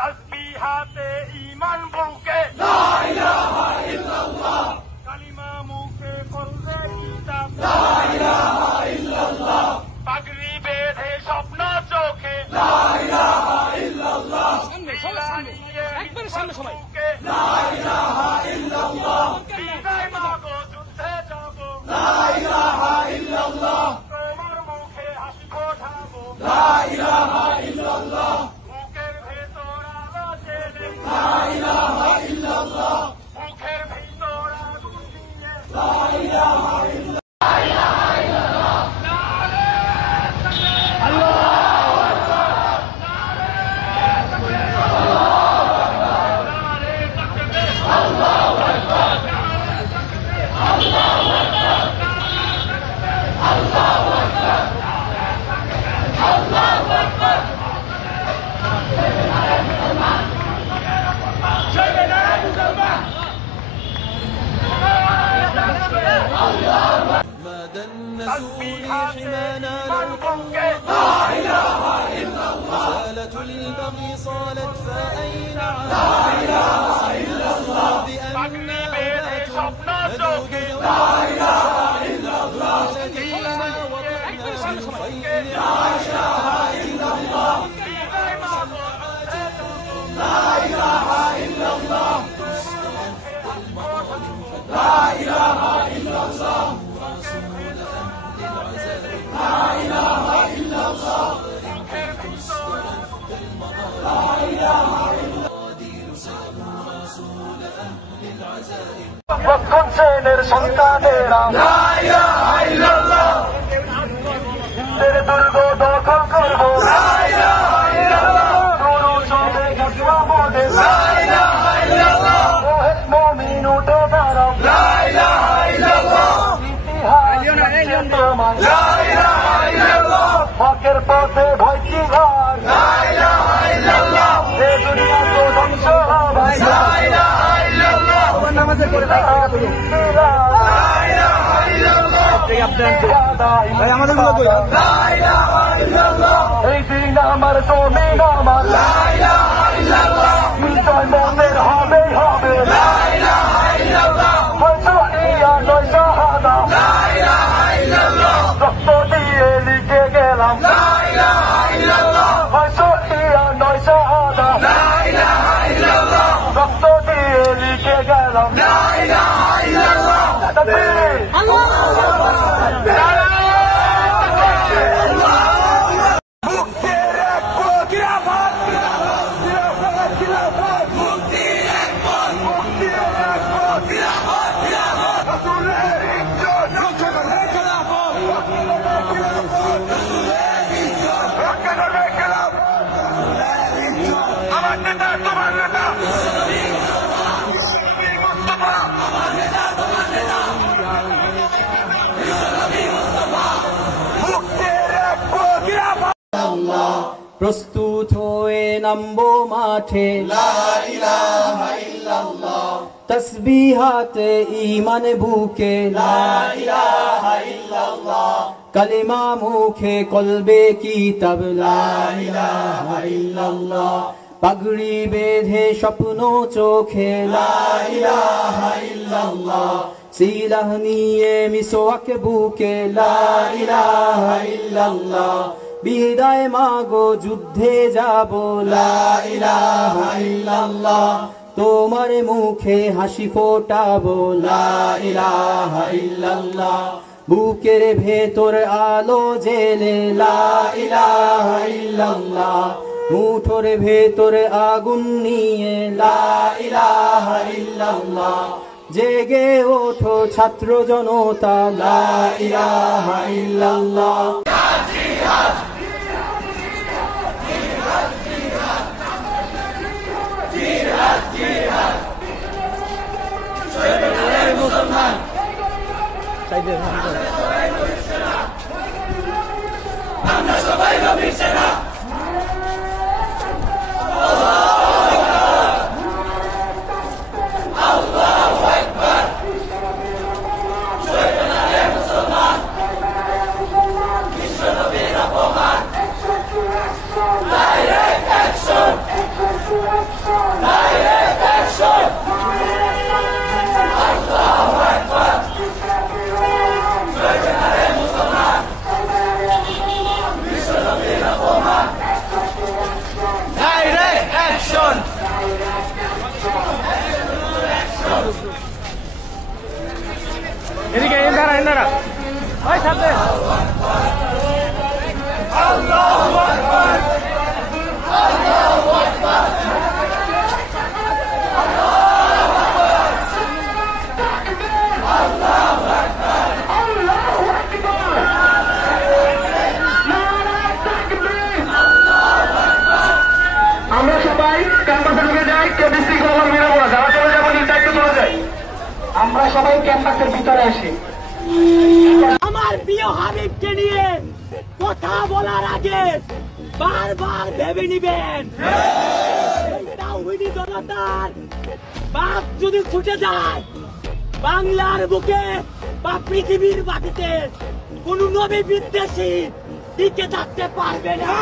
তাসবিহাতে ঈমান বুকে লা ইলাহা ইল্লাল্লাহ কালিমা মুখে করলে কিতাব লা ইলাহা ইল্লাল্লাহ পাগড়ি বেঁধে স্বপ্ন চোখে লা ইলাহা ইল্লাল্লাহ একবার সামনে সবাই লা ইলাহা ইল্লাল্লাহ বিদায় মাগো যুদ্ধে যাবো লা ইলাহা ইল্লাল্লাহ তোমার মুখে হাসি ফোটাবো লা ইলাহা ইল্লাল্লাহ বুকের ভেতর আলো জেলে লা ইলাহা ইল্লাল্লাহ মুখের ভেতর আগুন নিয়ে লা ইলাহা ইল্লাল্লাহ حمانا لا إله إلا الله رسالة البغي صالت فأين لا إله إلا الله بأن لا إله إلا الله لدينا وطعنا بالخير لا إله إلا الله لا إله إلا الله لا إله إلا الله لا إله إلا الله لا إله إلا প্রথম শ্রেণীর সন্তানেরা لا إله إلا الله দুর্গ দখল করবো لا إله إلا الله গুরু চলে গেছিলা মনে لا إله إلا الله মমিন উঠে দাঁড়াও لا إله إلا الله ইতিহাস তোমার لا إله إلا الله হকের পথে ভয় কি ঘর لا إله إلا الله এ দুনিয়া তো ধ্বংস হবে لا إله إلا الله নামাজে করে لا إله إلا الله আমাদের গুলো কই لا إله إلا الله এই দিন আমার জমিন আমার لا إله إلا الله বিজয় মনের হবে হবে لا إله إلا الله হয়তো ইয়া নয় শাহাদা لا إله إلا الله রক্ত দিয়ে লিখে গেলাম لا إله إلا الله হয়তো ইয়া নয় শাহাদা لا إله إلا الله রক্ত দিয়ে লিখে গেলাম لا إله إلا الله তাকবীর আমার নেতা তোমার নেতা প্রস্তুত হয়ে নামবো মাঠে লা ইলাহা ইল্লাল্লাহ তসবিহাতে ঈমান বুকে লা ইলাহা ইল্লাল্লাহ কালিমা মুখে কলবে কিতাব লা ইলাহা ইল্লাল্লাহ পাগড়ি বেঁধে স্বপ্ন চোখে লা ইলাহা ইল্লাল্লাহ সিলাহ নিয়ে মিসওয়াক বুকে লা ইলাহা ইল্লাল্লাহ বিদায় মাগো যুদ্ধে যাব লা ইলাহা ইল্লাল্লাহ তোমার মুখে হাসি ফোটাবো লা ইলাহা ইল্লাল্লাহ বুকের ভেতর আলো জেলে লা ইলাহা ইল্লাল্লাহ মুঠোর ভেতর আগুন নিয়ে লা ইলাহা ইল্লাল্লাহ জেগে ওঠো ছাত্র জনতা লা ইলাহা ইল্লাল্লাহ আমরা সবাই নবীর সেনা আল্লাহু আকবার শয়তানের মুসলমান বিশ্ব নবীর অপমান ডাইরেক্ট অ্যাকশন এনারা ভাই সামনে আমরা সবাই ক্যাম্পাসে ঢুকে যাই, কেউ বিশৃঙ্খলা বেরোবো না, যারা চলে যাবো নিজ দায়িত্ব চলে যাই। আমরা সবাই ক্যাম্পাসের ভিতরে আসি। আমার প্রিয় হাবিবকে নিয়ে কথা বলার আগে বারবার ভেবে নিবেন। তাওহীদি জনতার বাপ যদি ছুটে যায় বাংলার বুকে বা পৃথিবীর মাটিতে কোন নবী বিদ্বেষী টিকে থাকতে পারবে না।